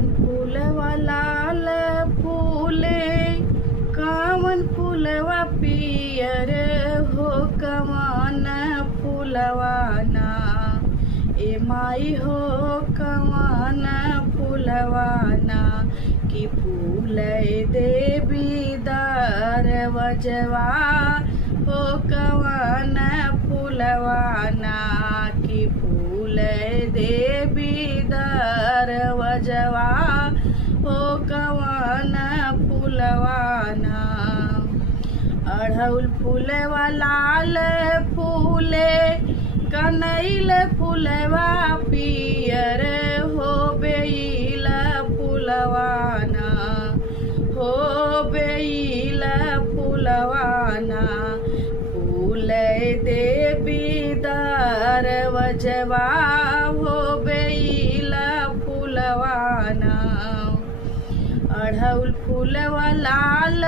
कवन फूलवा लाल फूले, कवन फूलवा पियर हो, कवन फूलवा ना ए माई हो, कवन फूलवा ना कि फूल देवी दरवजवा हो, कवन फूलवा ना कि फूल देवी दरवजवा हो, कवन फूलवा ना। अड़हुल फूलवा लाल फूले, कनैल फूलवा पियर हो, बेल फूलवा ना हो, बेल फूलवा ना फूल देवी दरवजवा हो, बेल फूलवा ना। अड़हुल फूलवा लाल